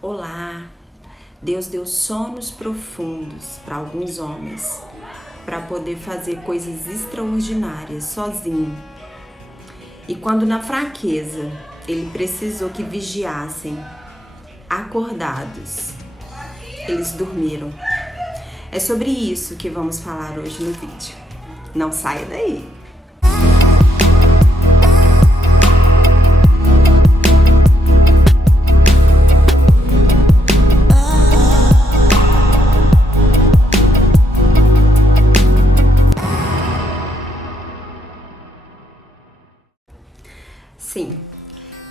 Olá! Deus deu sonos profundos para alguns homens, para poder fazer coisas extraordinárias sozinho. E quando na fraqueza ele precisou que vigiassem, acordados, eles dormiram. É sobre isso que vamos falar hoje no vídeo. Não saia daí! Sim,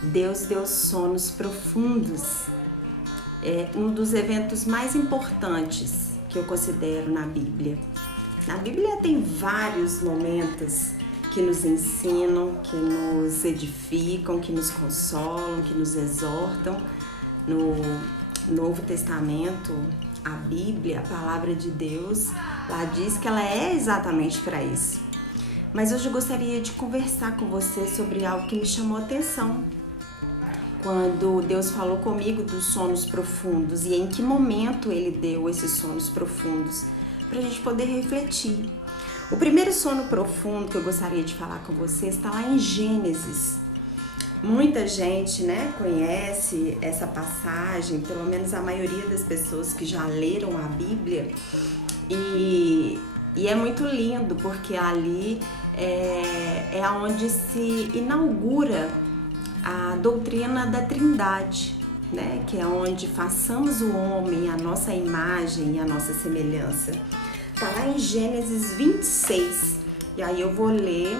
Deus deu sonos profundos. É um dos eventos mais importantes que eu considero na Bíblia. Na Bíblia tem vários momentos que nos ensinam, que nos edificam, que nos consolam, que nos exortam. No Novo Testamento, a Bíblia, a palavra de Deus, lá diz que ela é exatamente para isso. Mas hoje eu gostaria de conversar com você sobre algo que me chamou a atenção quando Deus falou comigo dos sonos profundos e em que momento Ele deu esses sonos profundos, para a gente poder refletir. O primeiro sono profundo que eu gostaria de falar com você está lá em Gênesis. Muita gente, conhece essa passagem, pelo menos a maioria das pessoas que já leram a Bíblia, e é muito lindo porque ali é onde se inaugura a doutrina da Trindade, que é onde façamos o homem a nossa imagem e a nossa semelhança. Está lá em Gênesis 26, e aí eu vou ler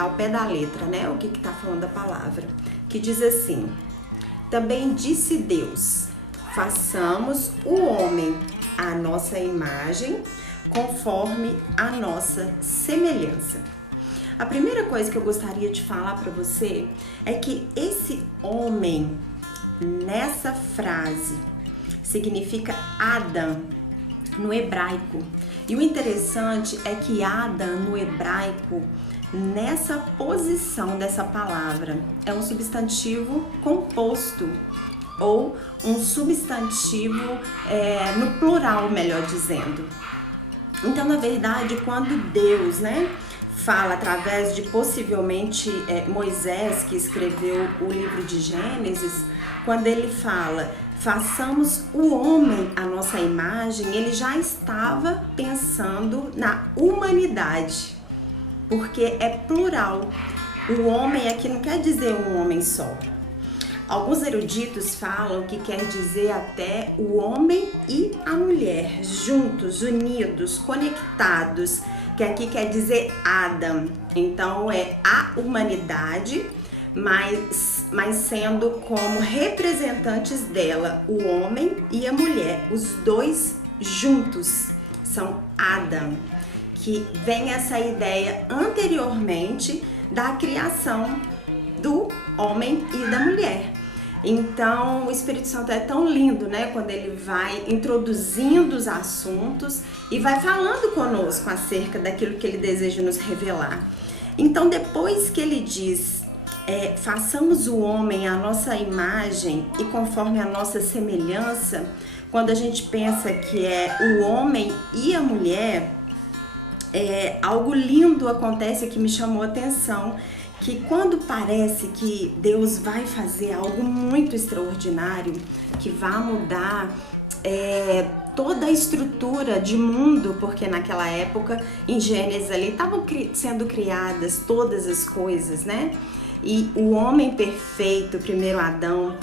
ao pé da letra, o que está falando a palavra, que diz assim: também disse Deus, façamos o homem a nossa imagem, conforme a nossa semelhança. A primeira coisa que eu gostaria de falar para você é que esse homem, nessa frase, significa Adam no hebraico. E o interessante é que Adam no hebraico, nessa posição dessa palavra, é um substantivo composto, ou um substantivo no plural, melhor dizendo. Então, na verdade, quando Deus, fala através de possivelmente Moisés, que escreveu o livro de Gênesis, quando ele fala, façamos o homem a nossa imagem, ele já estava pensando na humanidade, porque é plural. O homem aqui não quer dizer um homem só. Alguns eruditos falam que quer dizer até o homem e a mulher, juntos, unidos, conectados, que aqui quer dizer Adam. Então é a humanidade, mas sendo como representantes dela, o homem e a mulher, os dois juntos, são Adam, que vem essa ideia anteriormente da criação do homem e da mulher. Então, o Espírito Santo é tão lindo, quando ele vai introduzindo os assuntos e vai falando conosco acerca daquilo que ele deseja nos revelar. Então, depois que ele diz, façamos o homem à nossa imagem e conforme a nossa semelhança, quando a gente pensa que é o homem e a mulher, algo lindo acontece que me chamou a atenção, que quando parece que Deus vai fazer algo muito extraordinário, que vai mudar toda a estrutura de mundo, porque naquela época, em Gênesis ali, estavam sendo criadas todas as coisas, E o homem perfeito, o primeiro Adão,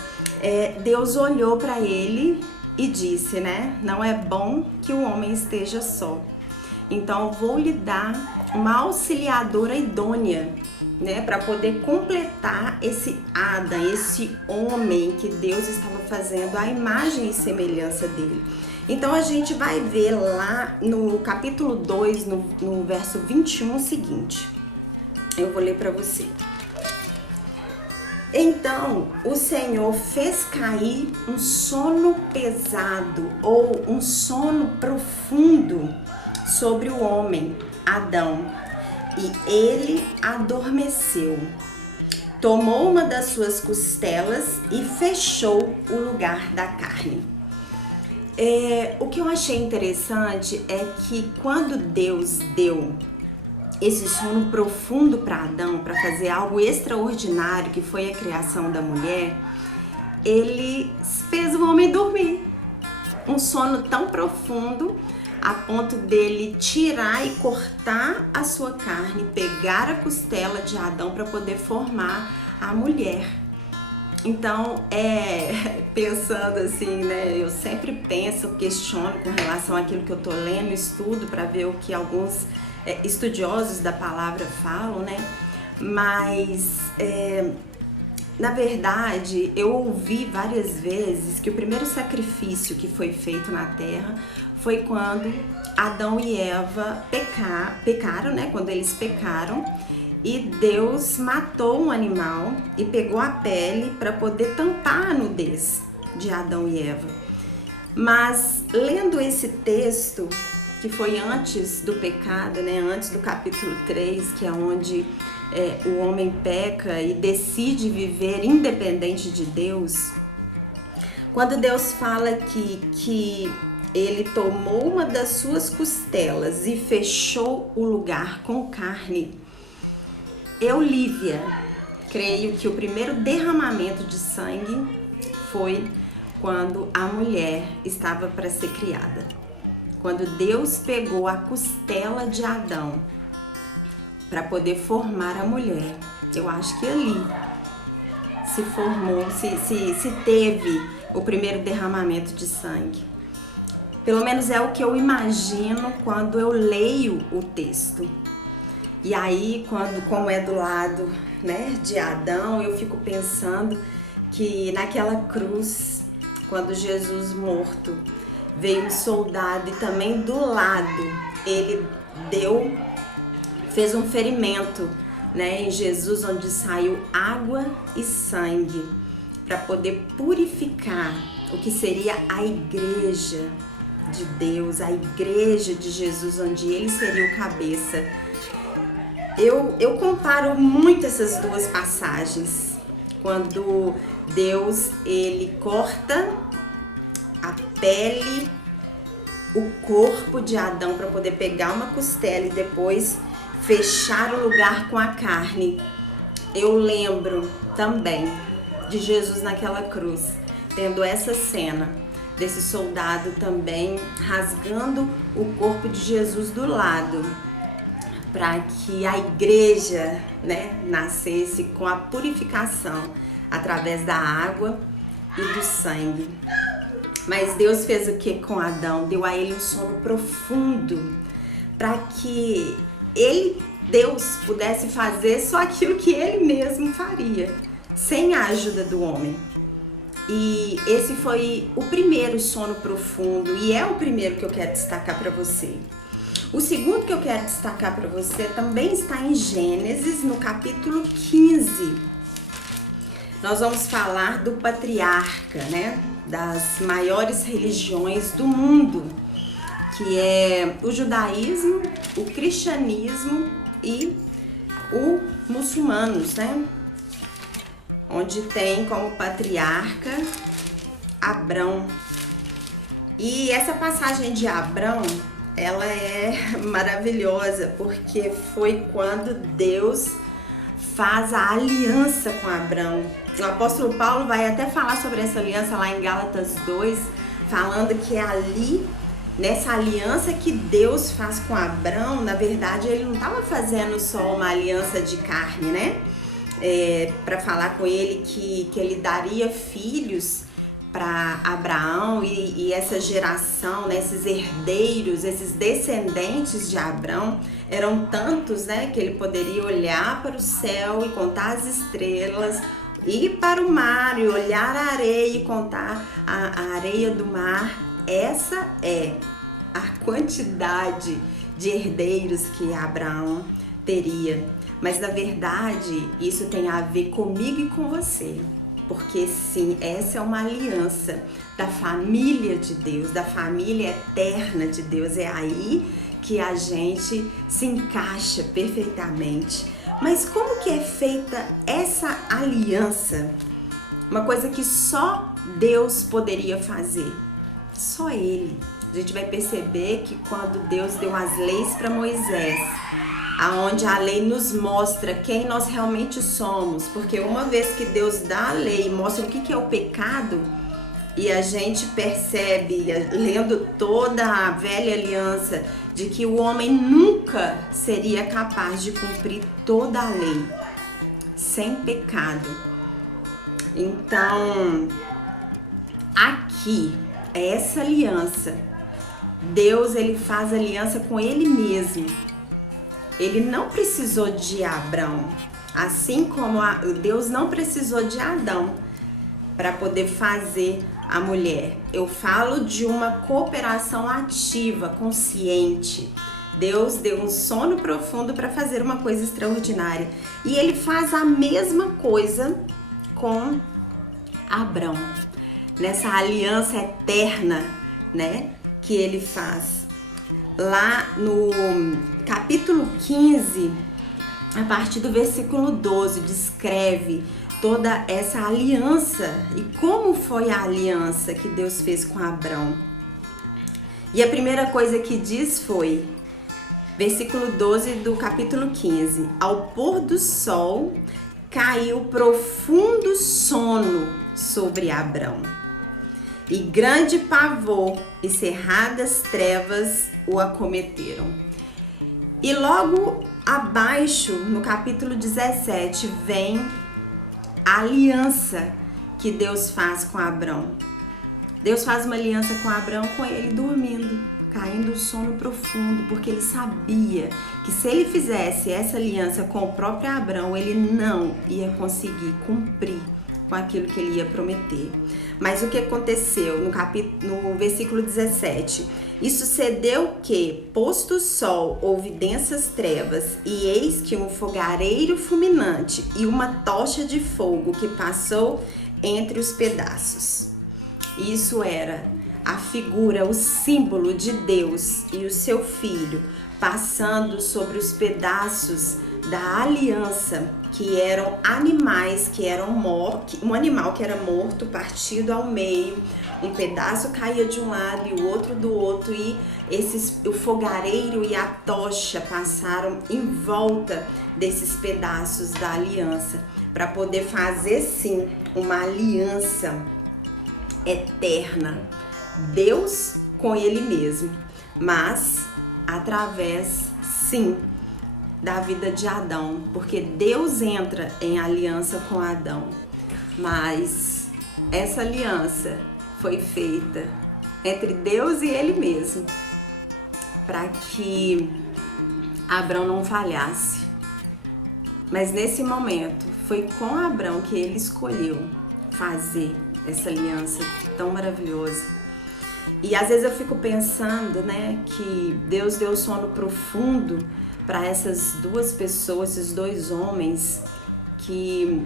Deus olhou para ele e disse, não é bom que o homem esteja só. Então, eu vou lhe dar uma auxiliadora idônea, para poder completar esse Adam, esse homem que Deus estava fazendo, a imagem e semelhança dele. Então a gente vai ver lá no capítulo 2, no verso 21, o seguinte. Eu vou ler para você. Então o Senhor fez cair um sono pesado ou um sono profundo sobre o homem, Adão, e ele adormeceu. tomou uma das suas costelas e fechou o lugar da carne. O que eu achei interessante é que quando Deus deu esse sono profundo para Adão, para fazer algo extraordinário, que foi a criação da mulher, ele fez o homem dormir. Um sono tão profundo a ponto dele tirar e cortar a sua carne, pegar a costela de Adão para poder formar a mulher. Então, pensando assim, né, eu sempre penso, questiono com relação àquilo que eu tô lendo, estudo para ver o que alguns estudiosos da palavra falam, né, mas na verdade eu ouvi várias vezes que o primeiro sacrifício que foi feito na terra foi quando Adão e Eva pecaram, né, quando eles pecaram. E Deus matou um animal e pegou a pele para poder tampar a nudez de Adão e Eva. Mas lendo esse texto, que foi antes do pecado, né, antes do capítulo 3, que é onde o homem peca e decide viver independente de Deus, quando Deus fala que ele tomou uma das suas costelas e fechou o lugar com carne, eu, Lívia, creio que o primeiro derramamento de sangue foi quando a mulher estava para ser criada. Quando Deus pegou a costela de Adão para poder formar a mulher, eu acho que ali se formou, se teve o primeiro derramamento de sangue. Pelo menos é o que eu imagino quando eu leio o texto. E aí, como é do lado, né, de Adão, eu fico pensando que naquela cruz, quando Jesus morto, veio um soldado e também do lado ele fez um ferimento, né, em Jesus, onde saiu água e sangue para poder purificar o que seria a igreja de Deus, a igreja de Jesus, onde ele seria o cabeça. Eu comparo muito essas duas passagens, quando Deus ele corta a pele, o corpo de Adão para poder pegar uma costela e depois fechar o lugar com a carne. Eu lembro também de Jesus naquela cruz, tendo essa cena desse soldado também rasgando o corpo de Jesus do lado, para que a igreja, né, nascesse com a purificação através da água e do sangue. Mas Deus fez o que com Adão? Deu a ele um sono profundo para que Deus pudesse fazer só aquilo que ele mesmo faria, sem a ajuda do homem. E esse foi o primeiro sono profundo e é o primeiro que eu quero destacar para você. O segundo que eu quero destacar para você também está em Gênesis, no capítulo 15. Nós vamos falar do patriarca, né, das maiores religiões do mundo, que é o judaísmo, o cristianismo e o muçulmanos, né, onde tem como patriarca Abrão. E essa passagem de Abrão, ela é maravilhosa, porque foi quando Deus faz a aliança com Abrão. O apóstolo Paulo vai até falar sobre essa aliança lá em Gálatas 2, falando que é ali, nessa aliança que Deus faz com Abrão, na verdade ele não estava fazendo só uma aliança de carne, né? Para falar com ele que ele daria filhos para Abraão e essa geração, né, esses herdeiros, esses descendentes de Abrão eram tantos, né, que ele poderia olhar para o céu e contar as estrelas, ir para o mar e olhar a areia e contar a areia do mar. Essa é a quantidade de herdeiros que Abraão teria. Mas na verdade isso tem a ver comigo e com você. Porque sim, essa é uma aliança da família de Deus, da família eterna de Deus. É aí que a gente se encaixa perfeitamente. Mas como que é feita essa aliança? Uma coisa que só Deus poderia fazer. Só Ele. A gente vai perceber que quando Deus deu as leis para Moisés, aonde a lei nos mostra quem nós realmente somos, porque uma vez que Deus dá a lei e mostra o que é o pecado, e a gente percebe, lendo toda a velha aliança, de que o homem nunca seria capaz de cumprir toda a lei sem pecado. Então, aqui, essa aliança, Deus, ele faz aliança com ele mesmo. Ele não precisou de Abrão, assim como Deus não precisou de Adão para poder fazer a mulher. Eu falo de uma cooperação ativa, consciente. Deus deu um sono profundo para fazer uma coisa extraordinária. E ele faz a mesma coisa com Abrão, nessa aliança eterna, né, que ele faz. Lá no capítulo 15, a partir do versículo 12, descreve toda essa aliança e como foi a aliança que Deus fez com Abrão. E a primeira coisa que diz foi, versículo 12 do capítulo 15: ao pôr do sol caiu profundo sono sobre Abrão, e grande pavor e cerradas trevas o acometeram. E logo abaixo, no capítulo 17, vem a aliança que Deus faz com Abrão. Deus faz uma aliança com Abrão com ele dormindo, caindo um sono profundo, porque ele sabia que se ele fizesse essa aliança com o próprio Abrão, ele não ia conseguir cumprir com aquilo que ele ia prometer. Mas o que aconteceu no versículo 17? E sucedeu que, posto o sol, houve densas trevas, e eis que um fogareiro fulminante e uma tocha de fogo que passou entre os pedaços. Isso era a figura, o símbolo de Deus e o seu Filho passando sobre os pedaços da aliança, que eram animais que eram mortos, um animal que era morto, partido ao meio, um pedaço caía de um lado e o outro do outro, e o fogareiro e a tocha passaram em volta desses pedaços da aliança, para poder fazer sim uma aliança eterna, Deus com ele mesmo, mas através sim da vida de Adão, porque Deus entra em aliança com Adão, mas essa aliança foi feita entre Deus e ele mesmo, para que Abrão não falhasse. Mas nesse momento foi com Abrão que ele escolheu fazer essa aliança tão maravilhosa. E às vezes eu fico pensando, né, que Deus deu sono profundo para essas duas pessoas, esses dois homens, que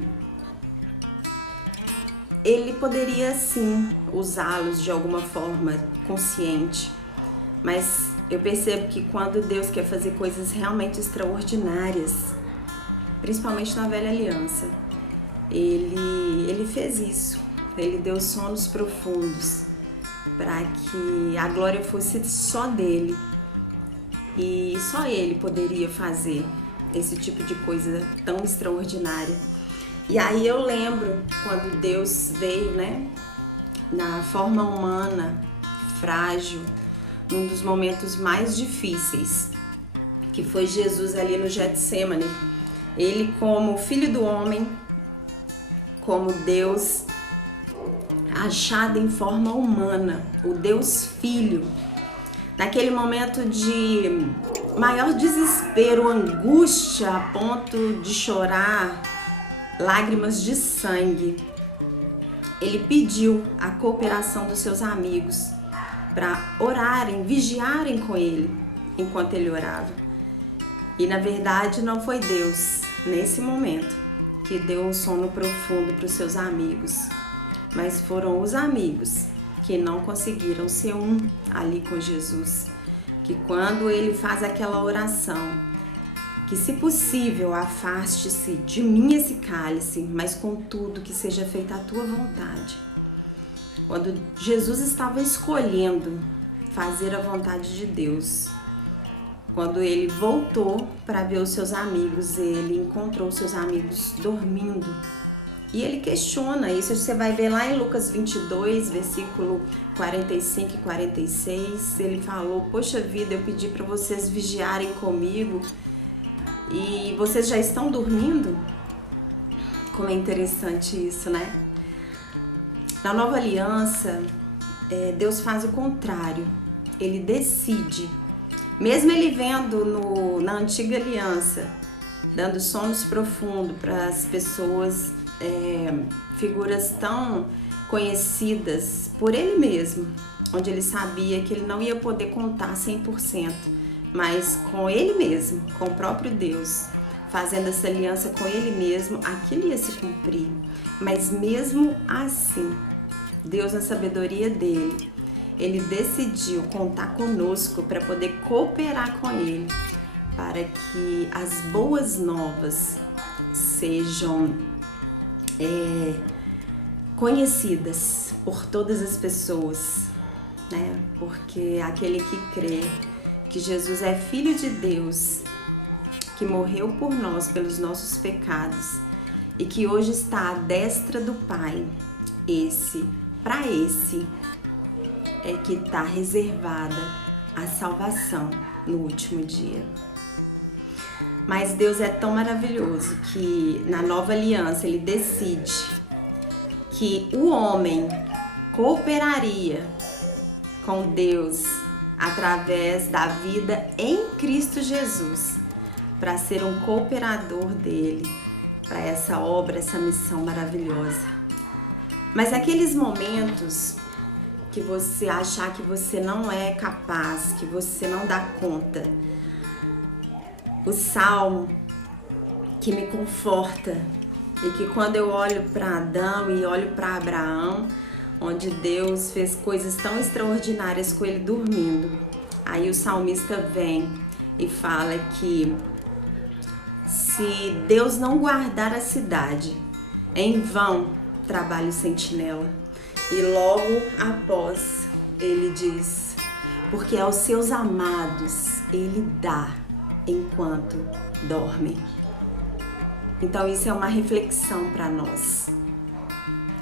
ele poderia sim usá-los de alguma forma consciente, mas eu percebo que quando Deus quer fazer coisas realmente extraordinárias, principalmente na velha aliança, ele fez isso. Ele deu sonos profundos para que a glória fosse só dele, e só ele poderia fazer esse tipo de coisa tão extraordinária. E aí eu lembro quando Deus veio, né, na forma humana, frágil, num dos momentos mais difíceis, que foi Jesus ali no Getsêmani. Ele, como filho do homem, como Deus achado em forma humana, o Deus Filho, naquele momento de maior desespero, angústia, a ponto de chorar lágrimas de sangue, ele pediu a cooperação dos seus amigos para orarem, vigiarem com ele enquanto ele orava. E na verdade não foi Deus, nesse momento, que deu um sono profundo para os seus amigos, mas foram os amigos que não conseguiram ser um ali com Jesus, que quando ele faz aquela oração, que, se possível, afaste-se de mim esse cálice, mas contudo que seja feita a tua vontade. Quando Jesus estava escolhendo fazer a vontade de Deus, quando ele voltou para ver os seus amigos, ele encontrou os seus amigos dormindo. E ele questiona isso, você vai ver lá em Lucas 22, versículo 45 e 46, ele falou: poxa vida, eu pedi para vocês vigiarem comigo e vocês já estão dormindo? Como é interessante isso, né? Na nova aliança, Deus faz o contrário, ele decide. Mesmo ele vendo na antiga aliança, dando sonos profundos para as pessoas, figuras tão conhecidas por ele mesmo, onde ele sabia que ele não ia poder contar 100%, mas com ele mesmo, com o próprio Deus, fazendo essa aliança com ele mesmo, aquilo ia se cumprir. Mas mesmo assim, Deus, na sabedoria dele, ele decidiu contar conosco para poder cooperar com ele, para que as boas novas sejam conhecidas por todas as pessoas, né? Porque aquele que crê que Jesus é Filho de Deus, que morreu por nós pelos nossos pecados e que hoje está à destra do Pai, para esse é que está reservada a salvação no último dia. Mas Deus é tão maravilhoso que na nova aliança ele decide que o homem cooperaria com Deus através da vida em Cristo Jesus, para ser um cooperador dele, para essa obra, essa missão maravilhosa. Mas naqueles momentos que você achar que você não é capaz, que você não dá conta, o salmo que me conforta e que quando eu olho para Adão e olho para Abraão, onde Deus fez coisas tão extraordinárias com ele dormindo, aí o salmista vem e fala que se Deus não guardar a cidade, em vão trabalha o sentinela. E logo após ele diz: porque aos seus amados ele dá enquanto dorme. Então isso é uma reflexão para nós.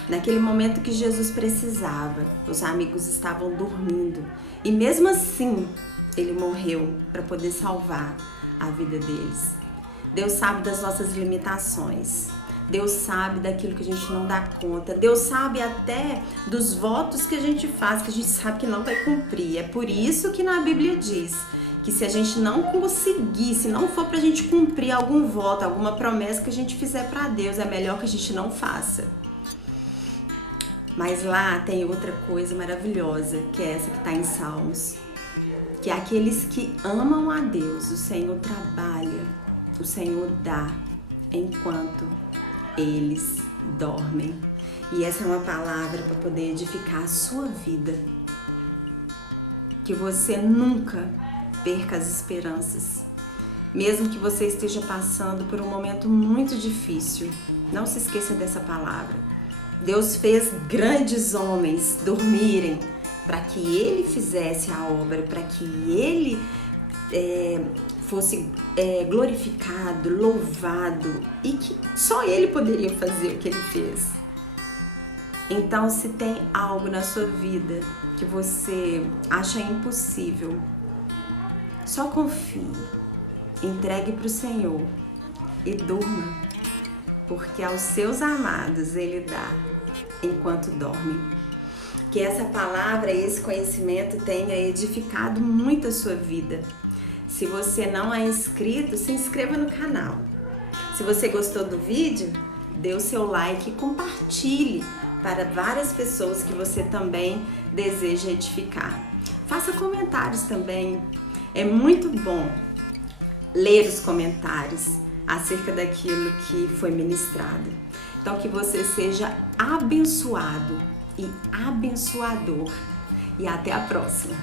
Naquele momento que Jesus precisava, os amigos estavam dormindo e mesmo assim ele morreu para poder salvar a vida deles. Deus sabe das nossas limitações. Deus sabe daquilo que a gente não dá conta. Deus sabe até dos votos que a gente faz, que a gente sabe que não vai cumprir. É por isso que na Bíblia diz que se a gente não conseguir, se não for pra gente cumprir algum voto, alguma promessa que a gente fizer pra Deus, é melhor que a gente não faça. Mas lá tem outra coisa maravilhosa, que é essa que tá em Salmos. Que aqueles que amam a Deus, o Senhor trabalha, o Senhor dá enquanto eles dormem. E essa é uma palavra para poder edificar a sua vida. Que você nunca perca as esperanças. Mesmo que você esteja passando por um momento muito difícil, não se esqueça dessa palavra. Deus fez grandes homens dormirem para que Ele fizesse a obra, para que Ele fosse glorificado, louvado, e que só Ele poderia fazer o que Ele fez. Então, se tem algo na sua vida que você acha impossível, só confie, entregue para o Senhor e durma, porque aos seus amados Ele dá enquanto dorme. Que essa palavra, esse conhecimento tenha edificado muito a sua vida. Se você não é inscrito, se inscreva no canal. Se você gostou do vídeo, dê o seu like e compartilhe para várias pessoas que você também deseja edificar. Faça comentários também. É muito bom ler os comentários acerca daquilo que foi ministrado. Então, que você seja abençoado e abençoador. E até a próxima!